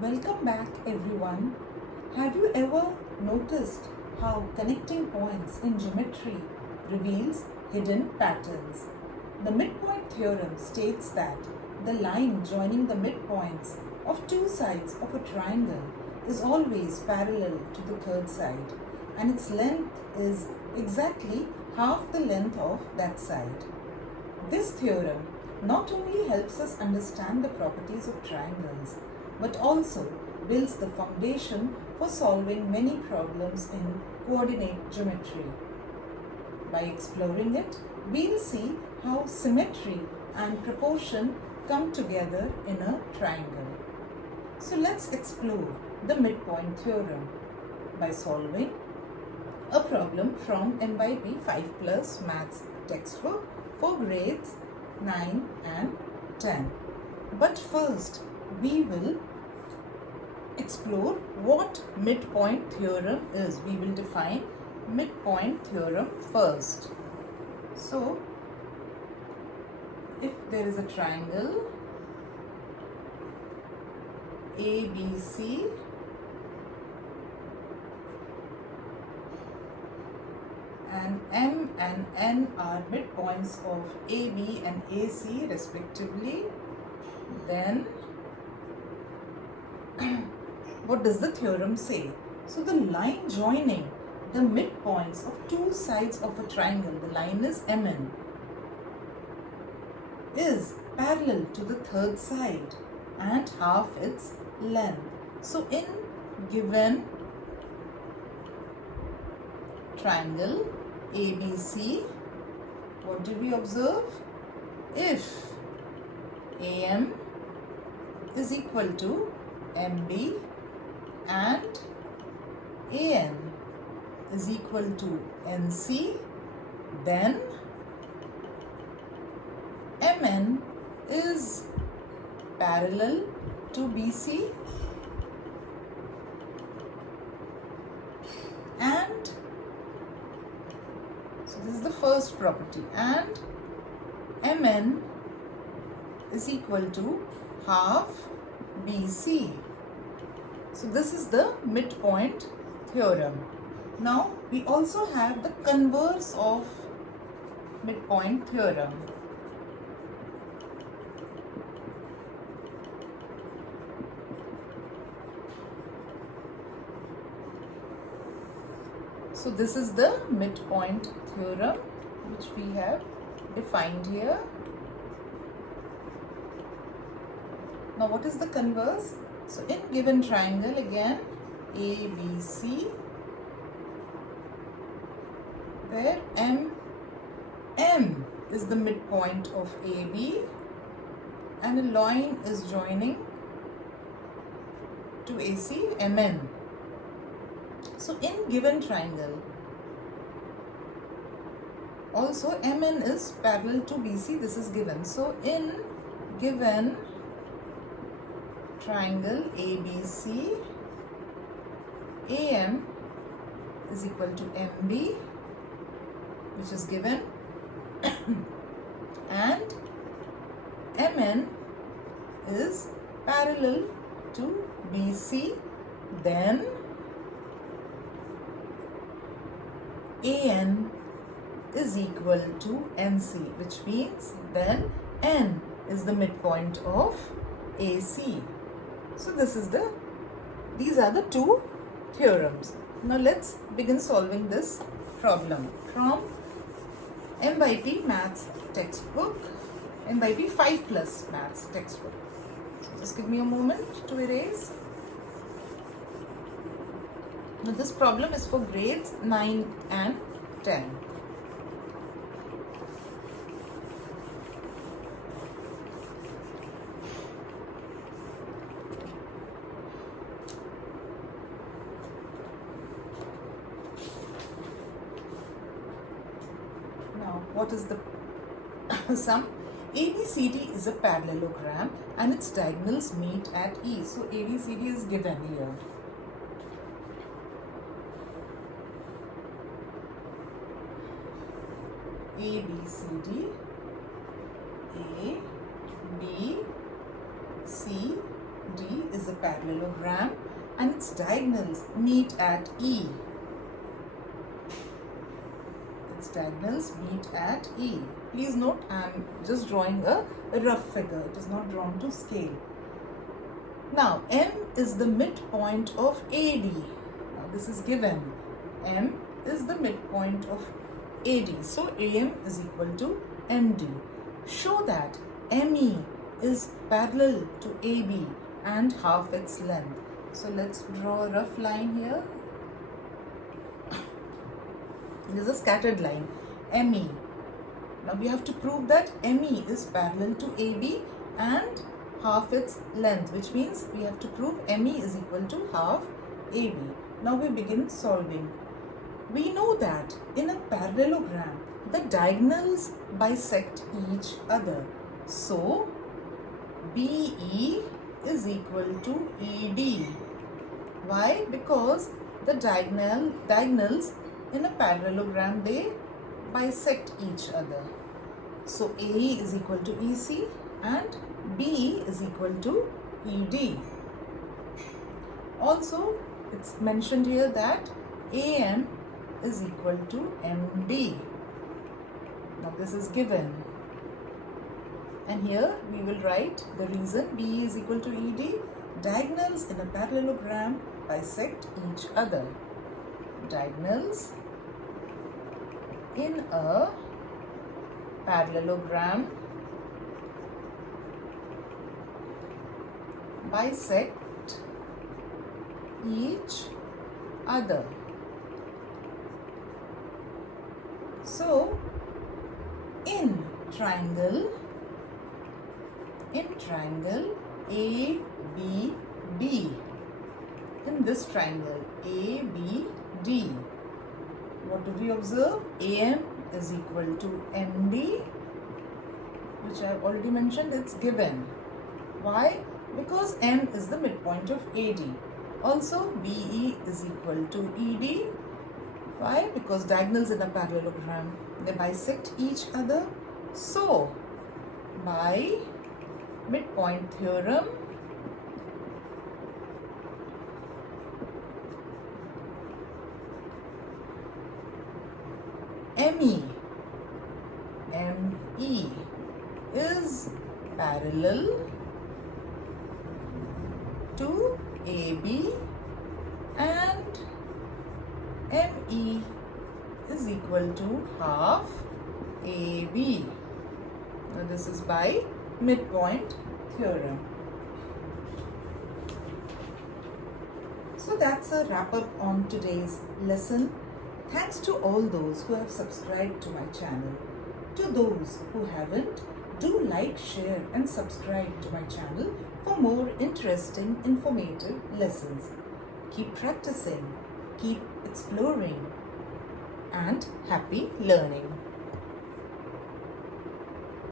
Welcome back everyone. Have you ever noticed how connecting points in geometry reveals hidden patterns? The midpoint theorem states that the line joining the midpoints of two sides of a triangle is always parallel to the third side, and its length is exactly half the length of that side. This theorem not only helps us understand the properties of triangles, but also builds the foundation for solving many problems in coordinate geometry. By exploring it, we'll see how symmetry and proportion come together in a triangle. So let's explore the midpoint theorem by solving a problem from MYP 5 Plus Maths textbook for grades 9 and 10. But first, we will explore what midpoint theorem is. We will define midpoint theorem first. So, if there is a triangle ABC and M and N are midpoints of AB and AC respectively, then what does the theorem say? So the line joining the midpoints of two sides of a triangle, the line is MN, is parallel to the third side and half its length. So in given triangle ABC, what do we observe? If AM is equal to MB and AN is equal to NC, then MN is parallel to BC and so this is the first property, and MN is equal to half BC. So this is the midpoint theorem. Now we also have the converse of midpoint theorem. So this is the midpoint theorem which we have defined here. Now what is the converse? So in given triangle again ABC, where M is the midpoint of AB and a line is joining to AC MN. So in given triangle also MN is parallel to BC, this is given. So in given triangle ABC, AM is equal to MB, which is given, and MN is parallel to BC, then AN is equal to NC, which means then N is the midpoint of AC. So these are the two theorems. Now let's begin solving this problem from MYP Maths textbook, MYP 5 Plus Maths textbook. So just give me a moment to erase. Now this problem is for grades 9 and 10. Now what is the sum? ABCD is a parallelogram and its diagonals meet at E. So ABCD is given here. ABCD, A, B, C, D is a parallelogram and its diagonals meet at E. Its diagonals meet at E. Please note, I am just drawing a rough figure. It is not drawn to scale. Now, M is the midpoint of AD. Now, this is given. M is the midpoint of AD. So, AM is equal to MD. Show that ME is parallel to AB and half its length. So, let's draw a rough line here. This is a scattered line, ME. Now we have to prove that ME is parallel to AB and half its length, which means we have to prove ME is equal to half AB. Now we begin solving. We know that in a parallelogram, the diagonals bisect each other. So BE is equal to ED. Why? Because the diagonals in a parallelogram, they bisect each other. So AE is equal to EC and BE is equal to ED. Also, it's mentioned here that AM is equal to MD. Now this is given. And here we will write the reason. BE is equal to ED. Diagonals in a parallelogram bisect each other. Diagonals in a parallelogram bisect each other. So, in triangle ABD, in this triangle ABD, what do we observe? AM is equal to MD, which I have already mentioned, it's given. Why? Because M is the midpoint of AD. Also, BE is equal to ED. Why? Because diagonals in a parallelogram, they bisect each other. So, by midpoint theorem, ME is parallel to AB and ME is equal to half AB. Now this is by midpoint theorem. So that's a wrap up on today's lesson. Thanks to all those who have subscribed to my channel. To those who haven't, do like, share and subscribe to my channel for more interesting, informative lessons. Keep practicing, keep exploring and happy learning.